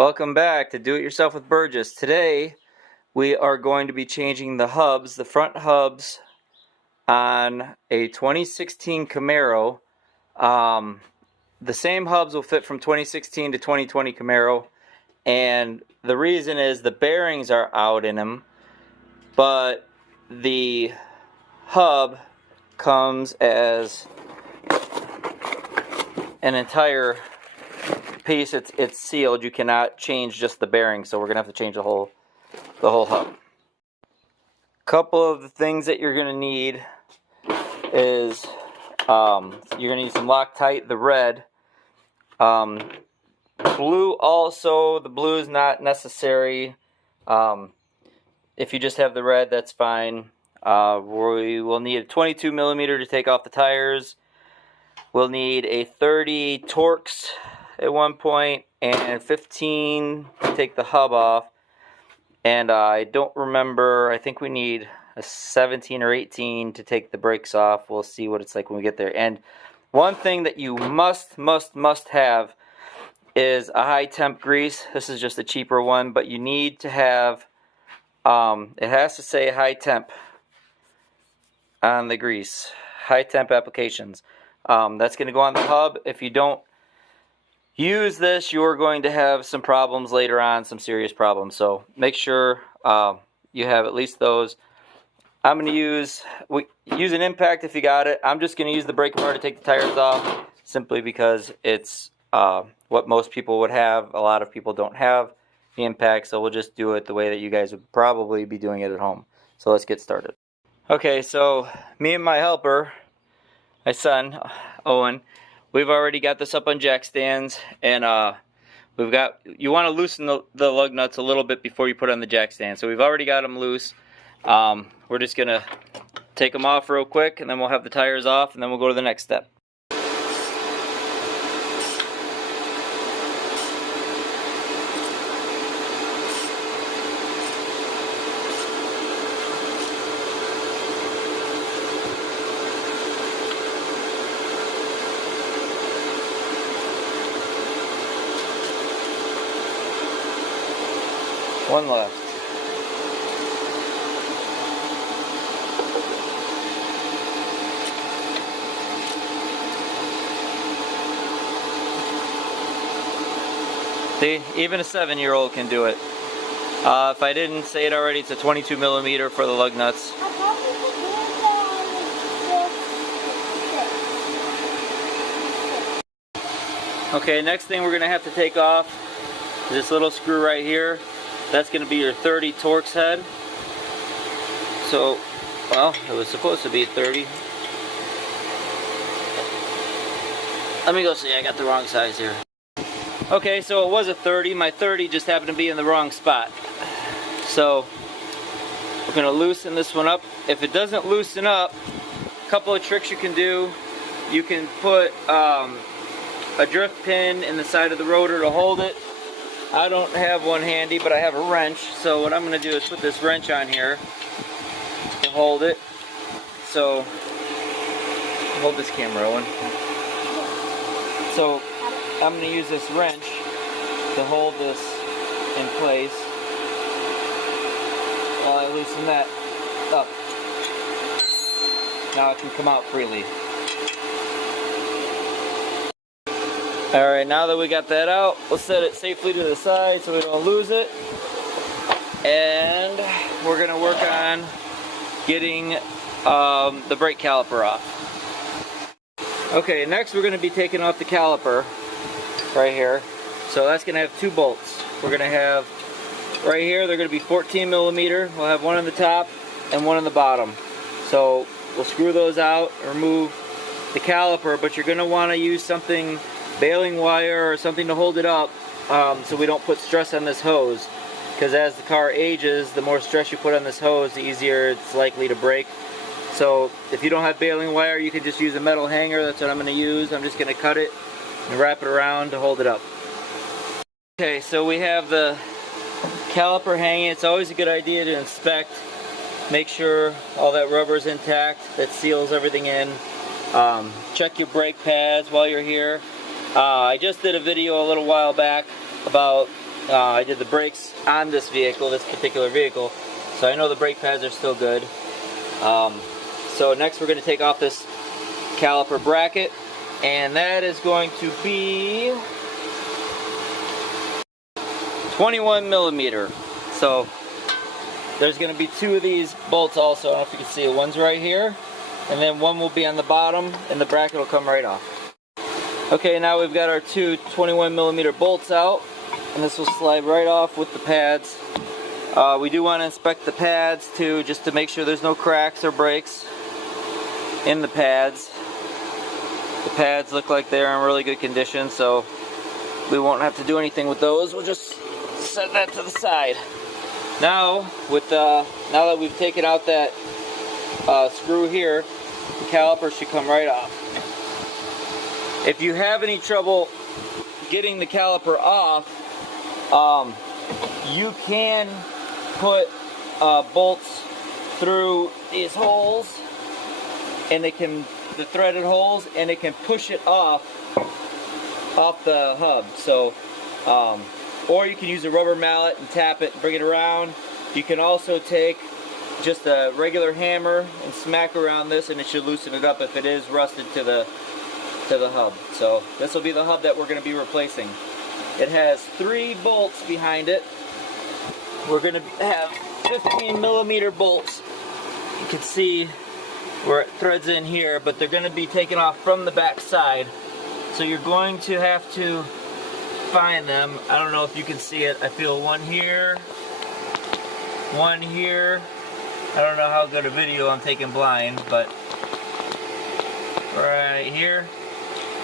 Welcome back to Do It Yourself with Burgess. Today we are going to be changing the hubs, the front hubs on a 2016 Camaro. The same hubs will fit from 2016 to 2020 Camaro, and the reason is the bearings are out in them, but the hub comes as an entire piece. It's sealed. You cannot change just the bearings, so we're gonna have to change the whole hub. Couple of the things that you're gonna need is you're gonna need some Loctite, the red. Blue also. The blue is not necessary. If you just have the red, that's fine. We will need a 22 millimeter to take off the tires. We'll need a 30 Torx at one point and 15 to take the hub off. And I don't remember, I think we need a 17 or 18 to take the brakes off. We'll see what it's like when we get there. And one thing that you must have is a high temp grease. This is just a cheaper one, but you need to have, it has to say high temp on the grease. High temp applications. That's going to go on the hub. If you don't use this, you're going to have some problems later on, some serious problems. So make sure you have at least those. I'm going to use an impact if you got it. I'm just going to use the brake bar to take the tires off, simply because it's what most people would have. A lot of people don't have the impact, so we'll just do it the way that you guys would probably be doing it at home. So let's get started. Okay, so me and my helper, my son, Owen, we've already got this up on jack stands, and you want to loosen the lug nuts a little bit before you put on the jack stand. So we've already got them loose. We're just going to take them off real quick, and then we'll have the tires off, and then we'll go to the next step. One left. See, even a 7-year-old can do it. If I didn't say it already, it's a 22 millimeter for the lug nuts. Okay, next thing we're going to have to take off is this little screw right here. That's going to be your 30 Torx head. So, well, it was supposed to be 30. Let me go see, I got the wrong size here. Okay, so it was a 30. My 30 just happened to be in the wrong spot. So, we're going to loosen this one up. If it doesn't loosen up, a couple of tricks you can do. You can put a drift pin in the side of the rotor to hold it. I don't have one handy, but I have a wrench. So what I'm going to do is put this wrench on here to hold it. So, hold this camera, Owen. So, I'm going to use this wrench to hold this in place while I loosen that up. Now it can come out freely. Alright, now that we got that out, we'll set it safely to the side so we don't lose it. And we're going to work on getting the brake caliper off. Okay, next we're going to be taking off the caliper right here. So that's going to have two bolts. We're going to have right here, they're going to be 14 millimeter. We'll have one on the top and one on the bottom. So we'll screw those out, remove the caliper, but you're going to want to use something, baling wire or something to hold it up, so we don't put stress on this hose, because as the car ages, the more stress you put on this hose, the easier it's likely to break. So if you don't have baling wire, you can just use a metal hanger. That's what I'm going to use. I'm just going to cut it and wrap it around to hold it up. Okay, so we have the caliper hanging. It's always a good idea to inspect, make sure all that rubber is intact, that seals everything in. Check your brake pads while you're here. I just did a video a little while back about I did the brakes on this vehicle, this particular vehicle, so I know the brake pads are still good. So next we're going to take off this caliper bracket, and that is going to be 21 millimeter. So there's going to be two of these bolts also. I don't know if you can see it. One's right here, and then one will be on the bottom, and the bracket will come right off. Okay, now we've got our two 21 millimeter bolts out, and this will slide right off with the pads. We do want to inspect the pads too, just to make sure there's no cracks or breaks in the pads. The pads look like they're in really good condition, so we won't have to do anything with those. We'll just set that to the side. Now, now that we've taken out that screw here, the caliper should come right off. If you have any trouble getting the caliper off, you can put bolts through these holes, and the threaded holes, and it can push it off the hub. So, or you can use a rubber mallet and tap it and bring it around. You can also take just a regular hammer and smack around this, and it should loosen it up if it is rusted to the hub. So this will be the hub that we're going to be replacing. It has 3 bolts behind it. We're going to have 15 millimeter bolts. You can see where it threads in here, but they're going to be taken off from the back side. So you're going to have to find them. I don't know if you can see it. I feel one here, one here. I don't know how good a video I'm taking blind, but right here.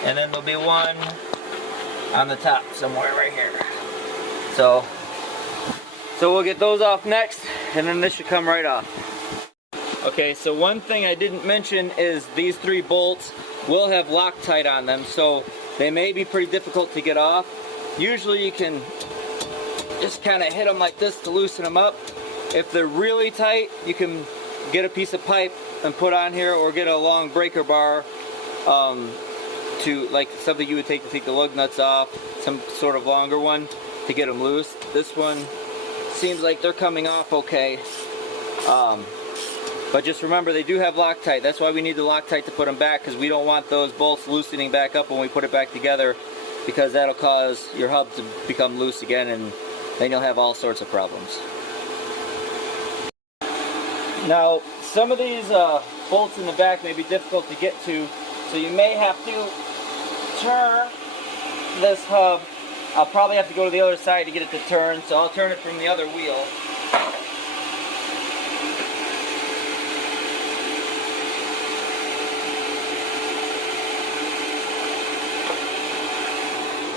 And then there'll be one on the top somewhere right here. So we'll get those off next, and then this should come right off. Okay, so one thing I didn't mention is these 3 bolts will have Loctite on them, so they may be pretty difficult to get off. Usually you can just kind of hit them like this to loosen them up. If they're really tight, you can get a piece of pipe and put on here, or get a long breaker bar, to like something you would take to take the lug nuts off, some sort of longer one to get them loose. This one seems like they're coming off okay, but just remember they do have Loctite. That's why we need the Loctite to put them back, because we don't want those bolts loosening back up when we put it back together, because that'll cause your hub to become loose again, and then you'll have all sorts of problems. Now, some of these bolts in the back may be difficult to get to, so you may have to turn this hub. I'll probably have to go to the other side to get it to turn, so I'll turn it from the other wheel.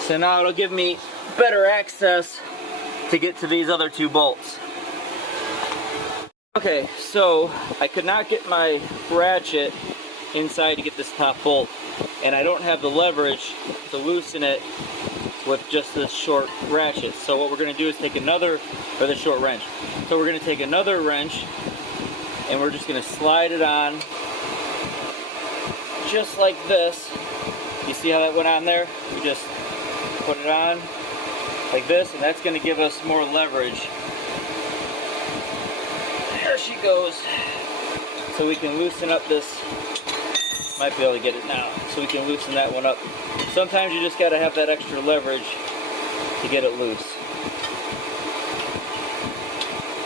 So now it'll give me better access to get to these other 2 bolts. Okay, so I could not get my ratchet inside to get this top bolt, and I don't have the leverage to loosen it with just this short ratchet. So what we're going to do is take another, or the short wrench. So we're going to take another wrench, and we're just going to slide it on, just like this. You see how that went on there? We just put it on like this, and that's going to give us more leverage. There she goes. So we can loosen up this. Might be able to get it now. So we can loosen that one up. Sometimes you just got to have that extra leverage to get it loose.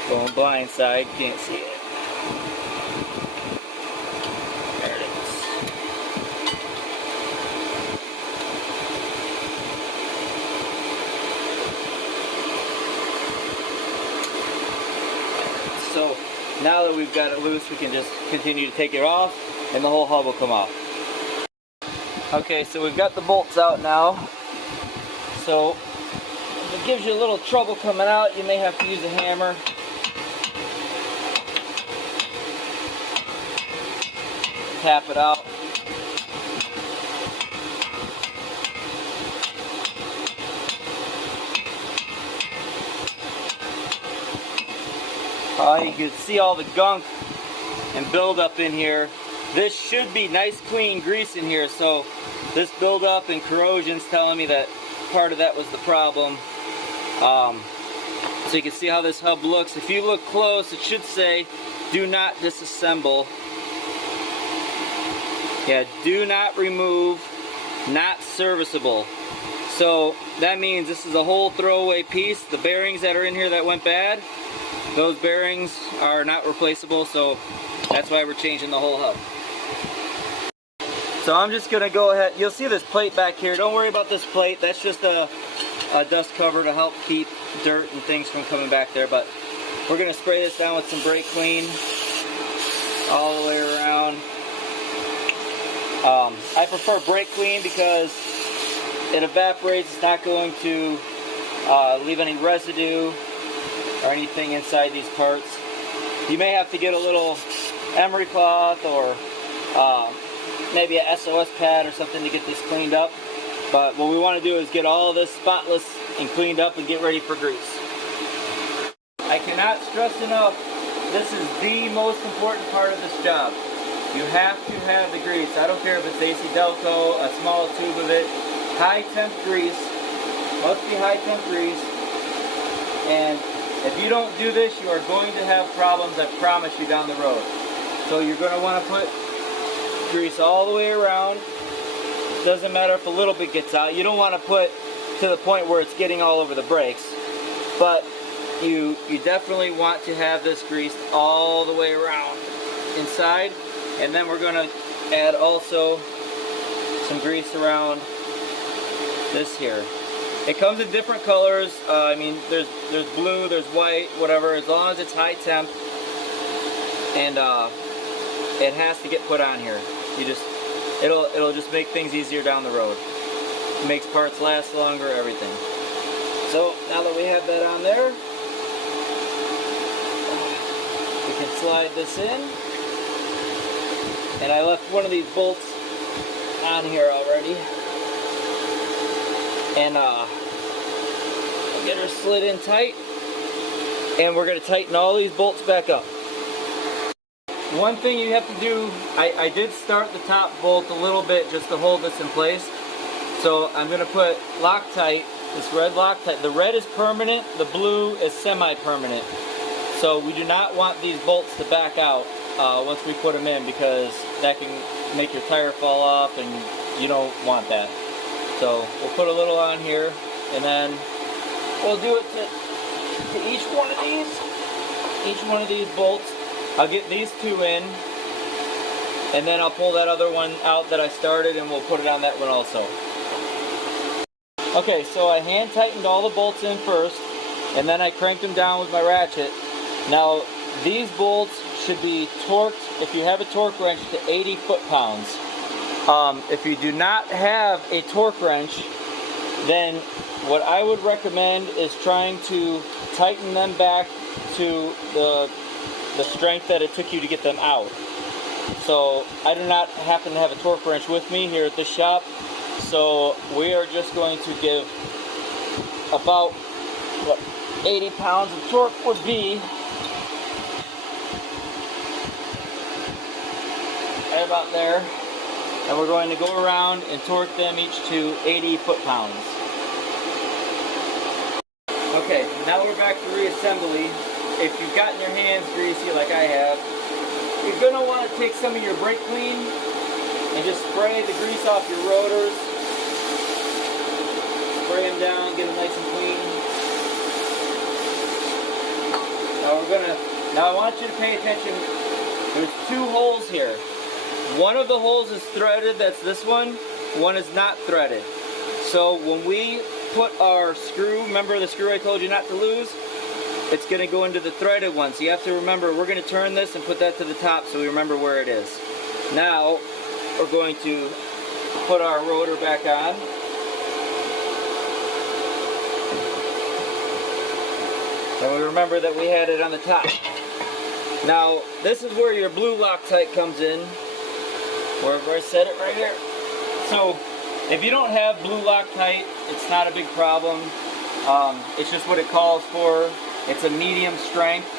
Going blind side, can't see it. There it is. So now that we've got it loose, we can just continue to take it off, and the whole hub will come off. Okay, so we've got the bolts out now. So if it gives you a little trouble coming out, you may have to use a hammer. Tap it out. You can see all the gunk and buildup in here. This should be nice clean grease in here, so this buildup and corrosion's telling me that part of that was the problem. So you can see how this hub looks. If you look close, it should say, do not disassemble. Yeah, do not remove, not serviceable. So that means this is a whole throwaway piece. The bearings that are in here that went bad, those bearings are not replaceable, so that's why we're changing the whole hub. So I'm just gonna go ahead, you'll see this plate back here. Don't worry about this plate, that's just a dust cover to help keep dirt and things from coming back there, but we're gonna spray this down with some brake clean all the way around. I prefer brake clean because it evaporates. It's not going to leave any residue or anything inside these parts. You may have to get a little emery cloth or maybe a SOS pad or something to get this cleaned up. But what we want to do is get all this spotless and cleaned up and get ready for grease. I cannot stress enough, this is the most important part of this job. You have to have the grease. I don't care if it's AC Delco, a small tube of it, high temp grease, must be high temp grease. And if you don't do this, you are going to have problems, I promise you, down the road. So you're going to want to put grease all the way around. Doesn't matter if a little bit gets out. You don't want to put to the point where it's getting all over the brakes. But you definitely want to have this greased all the way around inside. And then we're going to add also some grease around this here. It comes in different colors. I mean, there's blue, there's white, whatever. As long as it's high temp, and it has to get put on here. It'll just make things easier down the road. It makes parts last longer, everything. So now that we have that on there, we can slide this in. And I left one of these bolts on here already. And I'll get her slid in tight. And we're going to tighten all these bolts back up. One thing you have to do, I did start the top bolt a little bit just to hold this in place. So I'm going to put Loctite, this red Loctite. The red is permanent, the blue is semi-permanent. So we do not want these bolts to back out once we put them in, because that can make your tire fall off and you don't want that. So we'll put a little on here, and then we'll do it to each one of these bolts. I'll get these two in, and then I'll pull that other one out that I started, and we'll put it on that one also. Okay, so I hand tightened all the bolts in first, and then I cranked them down with my ratchet. Now these bolts should be torqued, if you have a torque wrench, to 80 foot-pounds. If you do not have a torque wrench, then what I would recommend is trying to tighten them back to the strength that it took you to get them out. So I do not happen to have a torque wrench with me here at this shop, so we are just going to give about what 80 pounds of torque would be. Right about there. And we're going to go around and torque them each to 80 foot-pounds. Okay, now we're back to reassembly. If you've gotten your hands greasy like I have, you're going to want to take some of your brake clean and just spray the grease off your rotors. Spray them down, get them nice and clean. Now I want you to pay attention. There's two holes here. One of the holes is threaded, that's this one. One is not threaded. So when we put our screw, remember the screw I told you not to lose? It's going to go into the threaded one. So you have to remember, we're going to turn this and put that to the top so we remember where it is. Now we're going to put our rotor back on. And we remember that we had it on the top. Now this is where your blue Loctite comes in. Where I set it right here. So if you don't have blue Loctite, it's not a big problem. It's just what it calls for. It's a medium strength,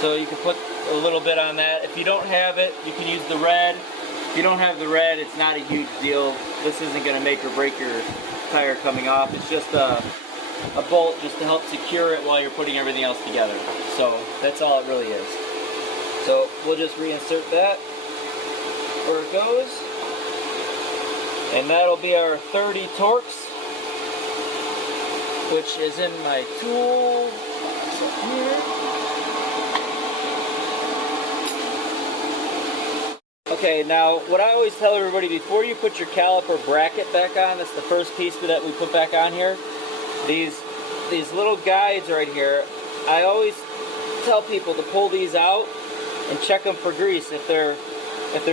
so you can put a little bit on that. If you don't have it, you can use the red. If you don't have the red, it's not a huge deal. This isn't going to make or break your tire coming off. It's just a bolt just to help secure it while you're putting everything else together. So that's all it really is. So we'll just reinsert that where it goes. And that'll be our 30 Torx, which is in my tool box up here. Okay, now what I always tell everybody, before you put your caliper bracket back on, that's the first piece that we put back on here, these little guides right here, I always tell people to pull these out and check them for grease. If they're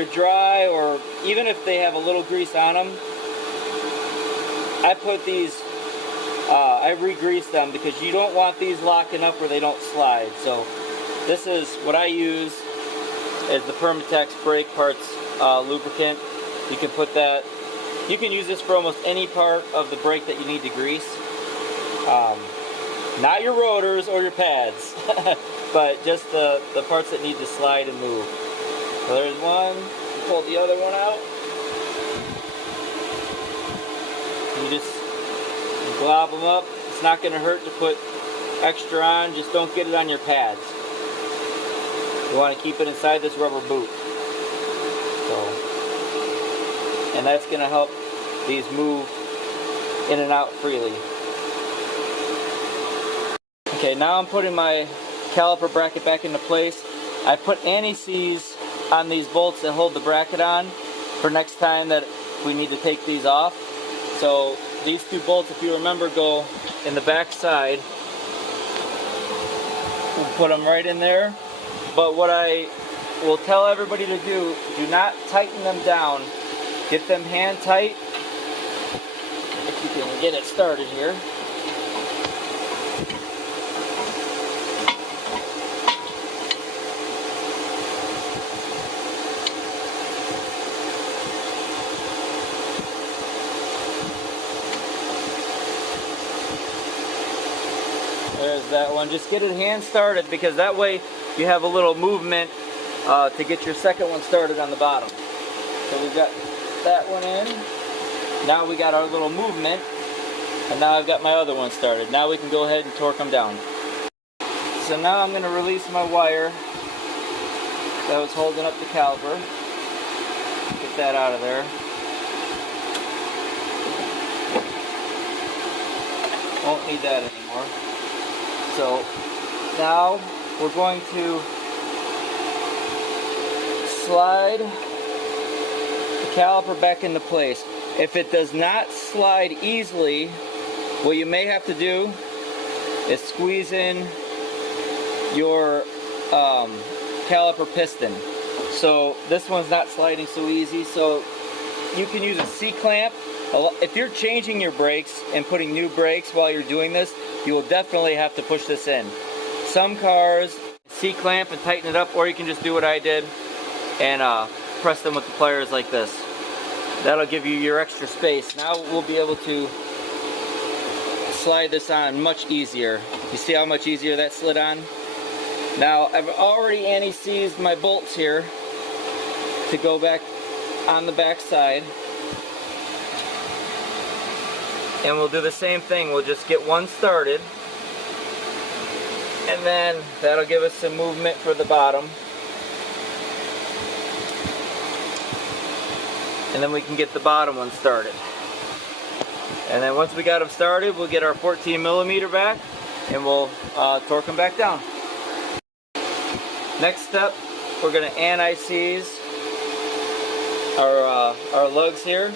dry, or even if they have a little grease on them, I put these, I re-grease them, because you don't want these locking up where they don't slide. So this is what I use, is the Permatex brake parts lubricant. You can put that, you can use this for almost any part of the brake that you need to grease. Not your rotors or your pads, but just the parts that need to slide and move. So there's one, pull the other one out. You just glob them up. It's not going to hurt to put extra on, just don't get it on your pads. You want to keep it inside this rubber boot. And that's going to help these move in and out freely. Okay, now I'm putting my caliper bracket back into place. I put anti-seize on these bolts that hold the bracket on for next time that we need to take these off. So these two bolts, if you remember, go in the back side. We'll put them right in there. But what I will tell everybody to do not tighten them down. Get them hand tight. If you can get it started here. There's that one. Just get it hand started, because that way you have a little movement to get your second one started on the bottom. So we've got that one in. Now we got our little movement, and now I've got my other one started. Now we can go ahead and torque them down. So now I'm going to release my wire that was holding up the caliper. Get that out of there. Won't need that anymore. So now we're going to slide the caliper back into place. If it does not slide easily, what you may have to do is squeeze in your caliper piston. So this one's not sliding so easy, so you can use a C-clamp. If you're changing your brakes and putting new brakes while you're doing this, you will definitely have to push this in. Some cars C-clamp and tighten it up, or you can just do what I did and press them with the pliers like this. That'll give you your extra space. Now we'll be able to slide this on much easier. You see how much easier that slid on? Now I've already anti-seized my bolts here to go back on the back side. And we'll do the same thing. We'll just get one started, and then that'll give us some movement for the bottom. And then we can get the bottom one started. And then once we got them started, we'll get our 14mm back, and we'll torque them back down. Next step, we're going to anti-seize our lugs here,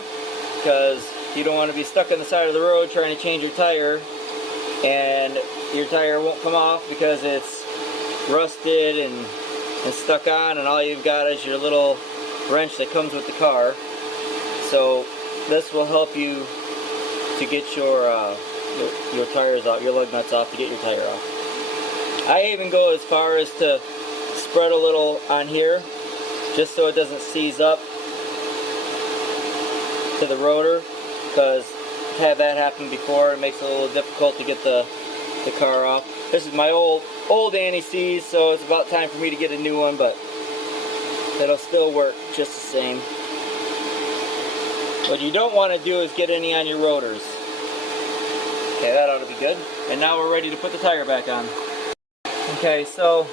because you don't want to be stuck on the side of the road trying to change your tire, and your tire won't come off because it's rusted and stuck on, and all you've got is your little wrench that comes with the car. So this will help you to get your tires off, your lug nuts off, to get your tire off. I even go as far as to spread a little on here, just so it doesn't seize up to the rotor, because I've had that happen before. It makes it a little difficult to get the car off. This is my old anti-seize, so it's about time for me to get a new one, but it'll still work just the same. What you don't want to do is get any on your rotors, Okay, that ought to be good. And now we're ready to put the tire back on. Okay, so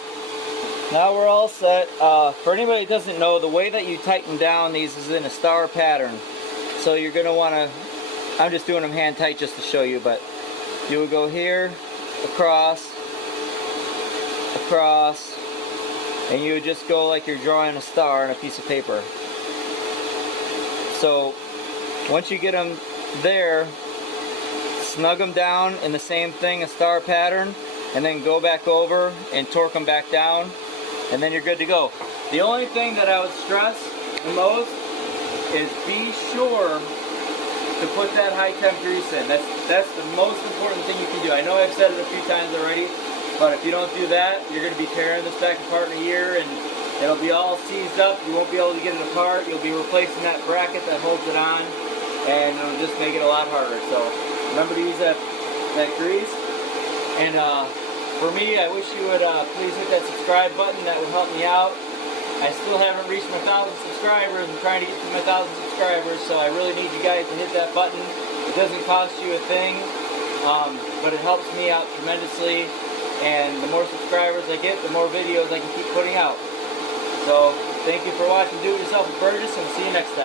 now we're all set. For anybody that doesn't know, the way that you tighten down these is in a star pattern. So you're going to want to, I'm just doing them hand tight just to show you, but you would go here, across, across, and you would just go like you're drawing a star on a piece of paper. So once you get them there, snug them down in the same thing, a star pattern, and then go back over and torque them back down, and then you're good to go. The only thing that I would stress the most is be sure to put that high temp grease in. That's the most important thing you can do. I know I've said it a few times already, but if you don't do that, you're going to be tearing this back apart in a year, and it'll be all seized up. You won't be able to get it apart. You'll be replacing that bracket that holds it on, and it'll just make it a lot harder. So remember to use that grease. And for me, I wish you would please hit that subscribe button. That would help me out. I still haven't reached my 1,000 subscribers. I'm trying to get to my 1,000 subscribers, so I really need you guys to hit that button. It doesn't cost you a thing, but it helps me out tremendously. And the more subscribers I get, the more videos I can keep putting out. So thank you for watching Do It Yourself with Burgess, and see you next time.